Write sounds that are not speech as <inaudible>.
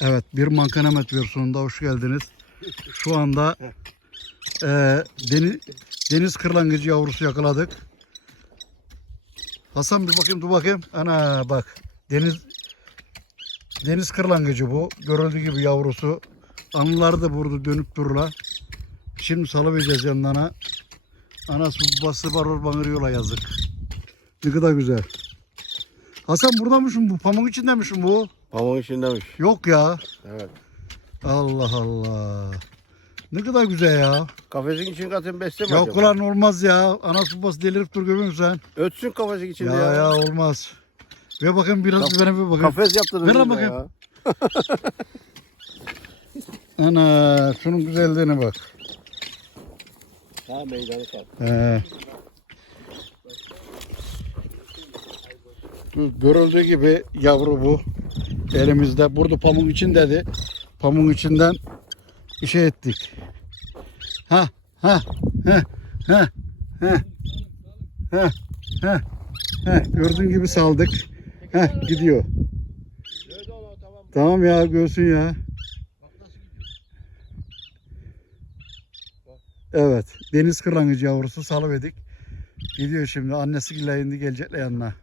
Evet bir mankanemet versiyonunda hoş geldiniz. Şu anda e, deniz, deniz kırlangıcı yavrusu yakaladık. Hasan bir bakayım dur bakayım. Ana bak deniz deniz kırlangıcı bu. Görüldüğü gibi yavrusu. Anıları da burada dönüp dururlar. Şimdi salıvereceğiz yanlarına. Anası babası var orman yola yazık. Ne kadar güzel. Hasan burada mısın bu? Pamuk içinde misin bu? Pamuğun içindemiş. Yok ya. Evet. Allah Allah. Ne kadar güzel ya. Kafesin için katın besleme Yok ulan olmaz ya. Anası babası delirip dur gömüyorsun sen. Ötsün kafesin içinde Ya ya. ya olmaz. Ver bakayım biraz Kaf- bana bir bakayım. Kafes yaptırdın. Ver lan bakayım. ya. <laughs> Ana şunun güzelliğine bak. Ha meydanı sat. He. Bu Görüldüğü gibi yavru bu. Elimizde. Burada pamuk için dedi. Pamuk içinden bir şey ettik. Ha ha ha ha ha ha ha gördüğün gibi saldık. Ha gidiyor. Tamam ya görsün ya. Evet. Deniz kırlangıcı yavrusu salıverdik. Gidiyor şimdi. Annesi indi gelecekler yanına.